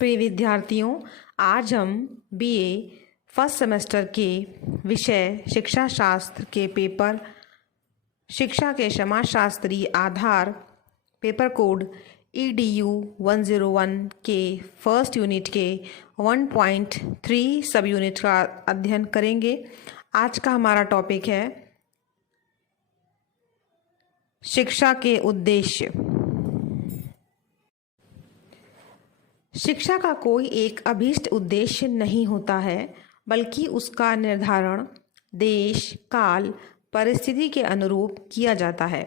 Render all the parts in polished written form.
प्रिय विद्यार्थियों, आज हम बीए फर्स्ट सेमेस्टर के विषय शिक्षा शास्त्र के पेपर शिक्षा के समाजशास्त्री आधार पेपर कोड EDU 101 के फर्स्ट यूनिट के 1.3 सब यूनिट का अध्ययन करेंगे। आज का हमारा टॉपिक है शिक्षा के उद्देश्य। शिक्षा का कोई एक अभीष्ट उद्देश्य नहीं होता है, बल्कि उसका निर्धारण देश, काल, परिस्थिति के अनुरूप किया जाता है।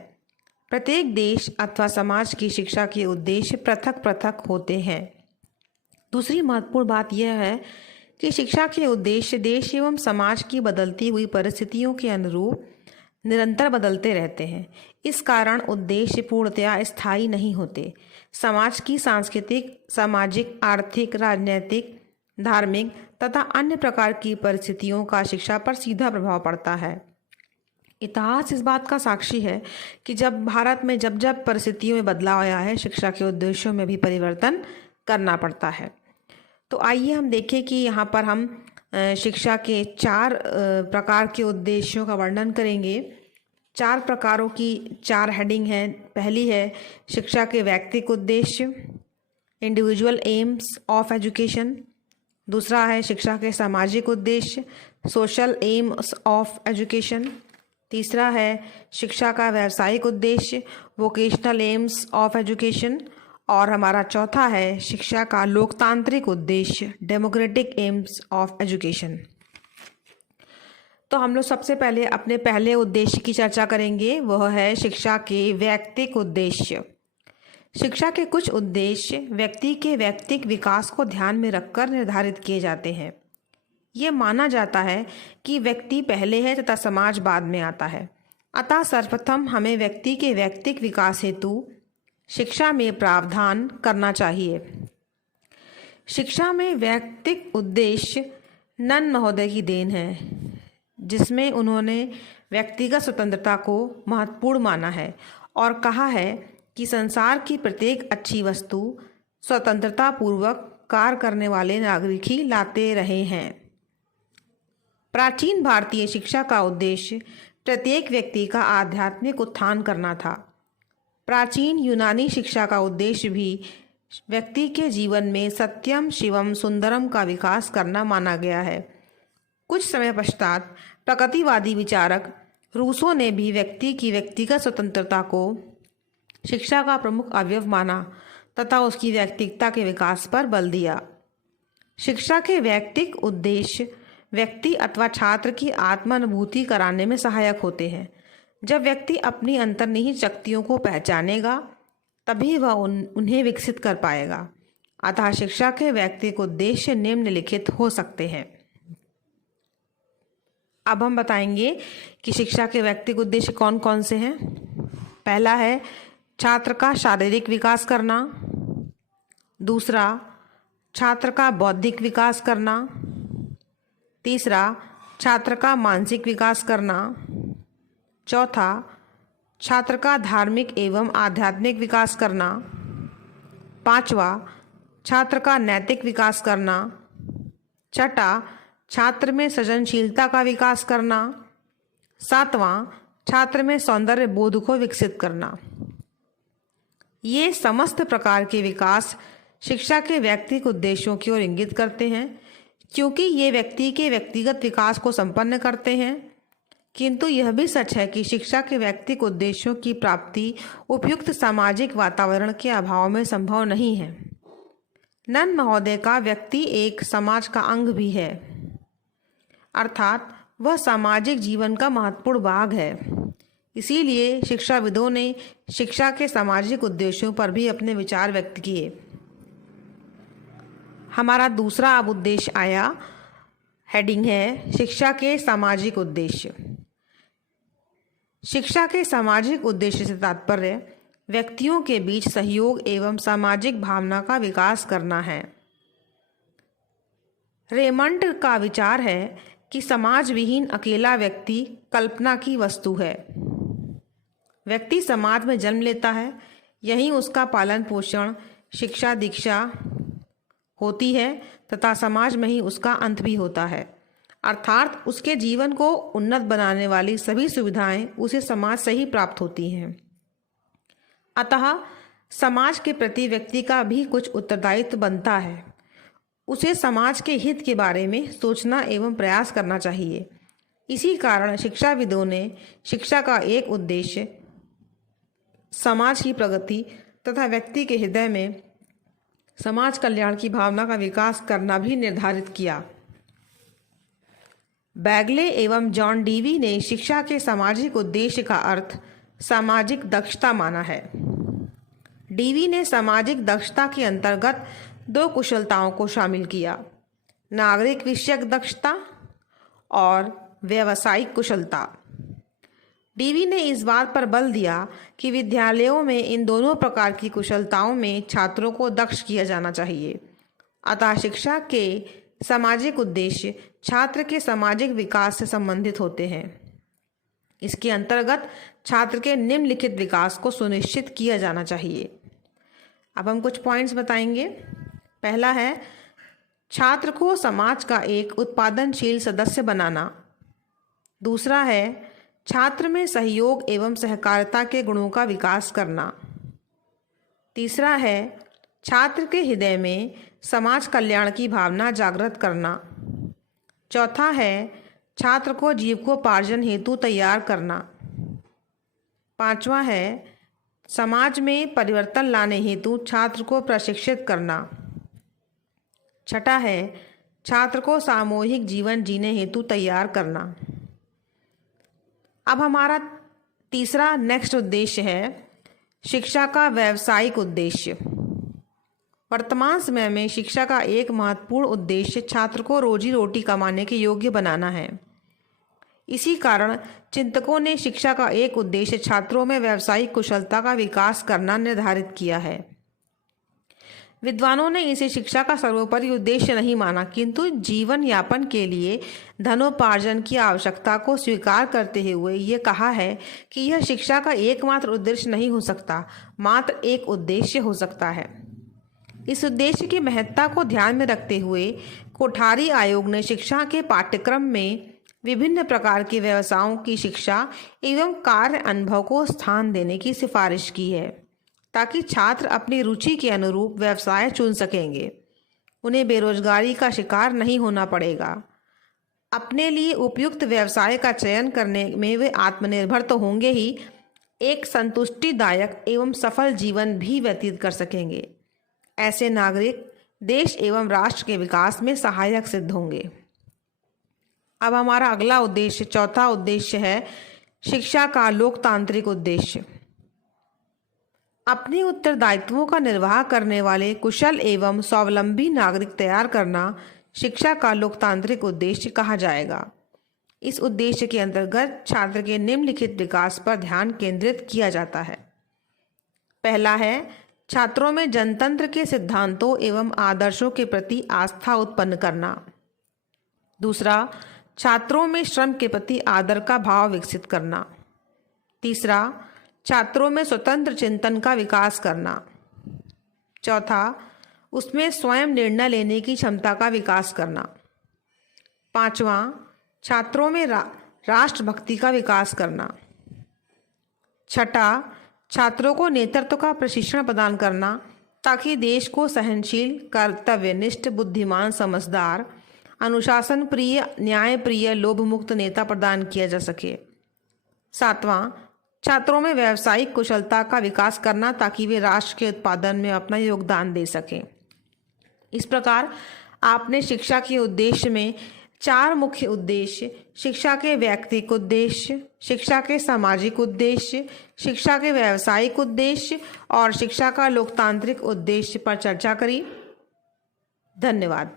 प्रत्येक देश अथवा समाज की शिक्षा के उद्देश्य पृथक पृथक होते हैं। दूसरी महत्वपूर्ण बात यह है कि शिक्षा के उद्देश्य देश एवं समाज की बदलती हुई परिस्थितियों के अनुरूप निरंतर बदलते रहते हैं। इस कारण उद्देश्य पूर्णतया स्थायी नहीं होते। समाज की सांस्कृतिक, सामाजिक, आर्थिक, राजनैतिक, धार्मिक तथा अन्य प्रकार की परिस्थितियों का शिक्षा पर सीधा प्रभाव पड़ता है। इतिहास इस बात का साक्षी है कि भारत में जब जब परिस्थितियों में बदलाव आया है, शिक्षा के उद्देश्यों में भी परिवर्तन करना पड़ता है। तो आइए हम देखें कि यहाँ पर हम शिक्षा के 4 प्रकार के उद्देश्यों का वर्णन करेंगे। 4 प्रकारों की 4 हेडिंग है। पहली है शिक्षा के व्यक्तिगत उद्देश्य, इंडिविजुअल एम्स ऑफ एजुकेशन। दूसरा है शिक्षा के सामाजिक उद्देश्य, सोशल एम्स ऑफ एजुकेशन। तीसरा है शिक्षा का व्यावसायिक उद्देश्य, वोकेशनल एम्स ऑफ एजुकेशन। और हमारा चौथा है शिक्षा का लोकतांत्रिक उद्देश्य, डेमोक्रेटिक एम्स ऑफ एजुकेशन। तो हम लोग सबसे पहले अपने पहले उद्देश्य की चर्चा करेंगे, वह है शिक्षा के व्यक्तिगत उद्देश्य। शिक्षा के कुछ उद्देश्य व्यक्ति के व्यक्तिगत विकास को ध्यान में रखकर निर्धारित किए जाते हैं। ये माना जाता है कि व्यक्ति पहले है तथा समाज बाद में आता है। अतः सर्वप्रथम हमें व्यक्ति के व्यक्तिगत विकास हेतु शिक्षा में प्रावधान करना चाहिए। शिक्षा में व्यक्तिगत उद्देश्य नन महोदय की देन है, जिसमें उन्होंने व्यक्तिगत स्वतंत्रता को महत्वपूर्ण माना है और कहा है कि संसार की प्रत्येक अच्छी वस्तु स्वतंत्रता पूर्वक कार्य करने वाले नागरिक ही लाते रहे हैं। प्राचीन भारतीय शिक्षा का उद्देश्य प्रत्येक व्यक्ति का आध्यात्मिक उत्थान करना था। प्राचीन यूनानी शिक्षा का उद्देश्य भी व्यक्ति के जीवन में सत्यम, शिवम, सुंदरम का विकास करना माना गया है। कुछ समय पश्चात प्रकृतिवादी विचारक रूसो ने भी व्यक्ति की व्यक्तिगत स्वतंत्रता को शिक्षा का प्रमुख अवयव माना तथा उसकी व्यक्तिगता के विकास पर बल दिया। शिक्षा के व्यक्तिगत उद्देश्य व्यक्ति अथवा छात्र की आत्मानुभूति कराने में सहायक होते हैं। जब व्यक्ति अपनी अंतर्निहित शक्तियों को पहचानेगा, तभी वह उन्हें विकसित कर पाएगा। अतः शिक्षा के व्यक्तिगत उद्देश्य निम्नलिखित हो सकते हैं। अब हम बताएंगे कि शिक्षा के व्यक्तिगत उद्देश्य कौन कौन से हैं। पहला है छात्र का शारीरिक विकास करना। दूसरा, छात्र का बौद्धिक विकास करना। तीसरा, छात्र का मानसिक विकास करना। चौथा, छात्र का धार्मिक एवं आध्यात्मिक विकास करना। पांचवा, छात्र का नैतिक विकास करना। छठा, छात्र में सृजनशीलता का विकास करना। सातवां, छात्र में सौंदर्य बोध को विकसित करना। ये समस्त प्रकार के विकास शिक्षा के व्यक्तिगत उद्देश्यों की ओर इंगित करते हैं, क्योंकि ये व्यक्ति के व्यक्तिगत विकास को संपन्न करते हैं। किंतु यह भी सच है कि शिक्षा के व्यक्तिगत उद्देश्यों की प्राप्ति उपयुक्त सामाजिक वातावरण के अभाव में संभव नहीं है। नन महोदय का व्यक्ति एक समाज का अंग भी है, अर्थात वह सामाजिक जीवन का महत्वपूर्ण भाग है। इसीलिए शिक्षाविदों ने शिक्षा के सामाजिक उद्देश्यों पर भी अपने विचार व्यक्त किए। हमारा दूसरा अब उद्देश्य आया, हेडिंग है शिक्षा के सामाजिक उद्देश्य। शिक्षा के सामाजिक उद्देश्य से तात्पर्य व्यक्तियों के बीच सहयोग एवं सामाजिक भावना का विकास करना है। रेमंड का विचार है कि समाज विहीन अकेला व्यक्ति कल्पना की वस्तु है। व्यक्ति समाज में जन्म लेता है, यहीं उसका पालन पोषण, शिक्षा, दीक्षा होती है तथा समाज में ही उसका अंत भी होता है, अर्थात उसके जीवन को उन्नत बनाने वाली सभी सुविधाएं उसे समाज से ही प्राप्त होती हैं। अतः समाज के प्रति व्यक्ति का भी कुछ उत्तरदायित्व बनता है। उसे समाज के हित के बारे में सोचना एवं प्रयास करना चाहिए। इसी कारण शिक्षाविदों ने शिक्षा का एक उद्देश्य समाज की प्रगति तथा व्यक्ति के हृदय में समाज कल्याण की भावना का विकास करना भी निर्धारित किया। बैगले एवं जॉन डीवी ने शिक्षा के सामाजिक उद्देश्य का अर्थ सामाजिक दक्षता माना है। डीवी ने सामाजिक दक्षता के अंतर्गत 2 कुशलताओं को शामिल किया, नागरिक विषयक दक्षता और व्यावसायिक कुशलता। डीवी ने इस बात पर बल दिया कि विद्यालयों में इन दोनों प्रकार की कुशलताओं में छात्रों को दक्ष किया जाना चाहिए। अतः शिक्षा के सामाजिक उद्देश्य छात्र के सामाजिक विकास से संबंधित होते हैं। इसके अंतर्गत छात्र के निम्नलिखित विकास को सुनिश्चित किया जाना चाहिए। अब हम कुछ पॉइंट्स बताएंगे। पहला है छात्र को समाज का एक उत्पादनशील सदस्य बनाना। दूसरा है छात्र में सहयोग एवं सहकारिता के गुणों का विकास करना। तीसरा है छात्र के हृदय में समाज कल्याण की भावना जागृत करना। चौथा है छात्र को जीविकोपार्जन हेतु तैयार करना। पांचवा है समाज में परिवर्तन लाने हेतु छात्र को प्रशिक्षित करना। छठा है छात्र को सामूहिक जीवन जीने हेतु तैयार करना। अब हमारा तीसरा नेक्स्ट उद्देश्य है शिक्षा का व्यावसायिक उद्देश्य। वर्तमान समय में शिक्षा का एक महत्वपूर्ण उद्देश्य छात्र को रोजी रोटी कमाने के योग्य बनाना है। इसी कारण चिंतकों ने शिक्षा का एक उद्देश्य छात्रों में व्यावसायिक कुशलता का विकास करना निर्धारित किया है। विद्वानों ने इसे शिक्षा का सर्वोपरि उद्देश्य नहीं माना, किंतु जीवन यापन के लिए धनोपार्जन की आवश्यकता को स्वीकार करते हुए ये कहा है कि यह शिक्षा का एकमात्र उद्देश्य नहीं हो सकता, मात्र एक उद्देश्य हो सकता है। इस उद्देश्य की महत्ता को ध्यान में रखते हुए कोठारी आयोग ने शिक्षा के पाठ्यक्रम में विभिन्न प्रकार के व्यवसायों की शिक्षा एवं कार्य अनुभव को स्थान देने की सिफारिश की है, ताकि छात्र अपनी रुचि के अनुरूप व्यवसाय चुन सकेंगे। उन्हें बेरोजगारी का शिकार नहीं होना पड़ेगा। अपने लिए उपयुक्त व्यवसाय का चयन करने में वे आत्मनिर्भर तो होंगे ही, एक संतुष्टिदायक एवं सफल जीवन भी व्यतीत कर सकेंगे। ऐसे नागरिक देश एवं राष्ट्र के विकास में सहायक सिद्ध होंगे। अब हमारा अगला उद्देश्य, चौथा उद्देश्य है शिक्षा का लोकतांत्रिक उद्देश्य। अपने उत्तरदायित्वों का निर्वाह करने वाले कुशल एवं स्वावलंबी नागरिक तैयार करना शिक्षा का लोकतांत्रिक उद्देश्य कहा जाएगा। इस उद्देश्य के अंतर्गत छात्र के निम्नलिखित विकास पर ध्यान केंद्रित किया जाता है। पहला है छात्रों में जनतंत्र के सिद्धांतों एवं आदर्शों के प्रति आस्था उत्पन्न करना। दूसरा, छात्रों में श्रम के प्रति आदर का भाव विकसित करना। तीसरा, छात्रों में स्वतंत्र चिंतन का विकास करना। चौथा, उसमें स्वयं निर्णय लेने की क्षमता का विकास करना। पांचवा, छात्रों में राष्ट्रभक्ति का विकास करना। छठा, छात्रों को नेतृत्व का प्रशिक्षण प्रदान करना, ताकि देश को सहनशील, कर्तव्यनिष्ठ, बुद्धिमान, समझदार, अनुशासन प्रिय, न्याय प्रिय, लोभ मुक्त नेता प्रदान किया जा सके। सातवां, छात्रों में व्यावसायिक कुशलता का विकास करना, ताकि वे राष्ट्र के उत्पादन में अपना योगदान दे सकें। इस प्रकार आपने शिक्षा के उद्देश्य में 4 मुख्य उद्देश्य, शिक्षा के व्यक्तिगत उद्देश्य, शिक्षा के सामाजिक उद्देश्य, शिक्षा के व्यावसायिक उद्देश्य और शिक्षा का लोकतांत्रिक उद्देश्य पर चर्चा करी। धन्यवाद।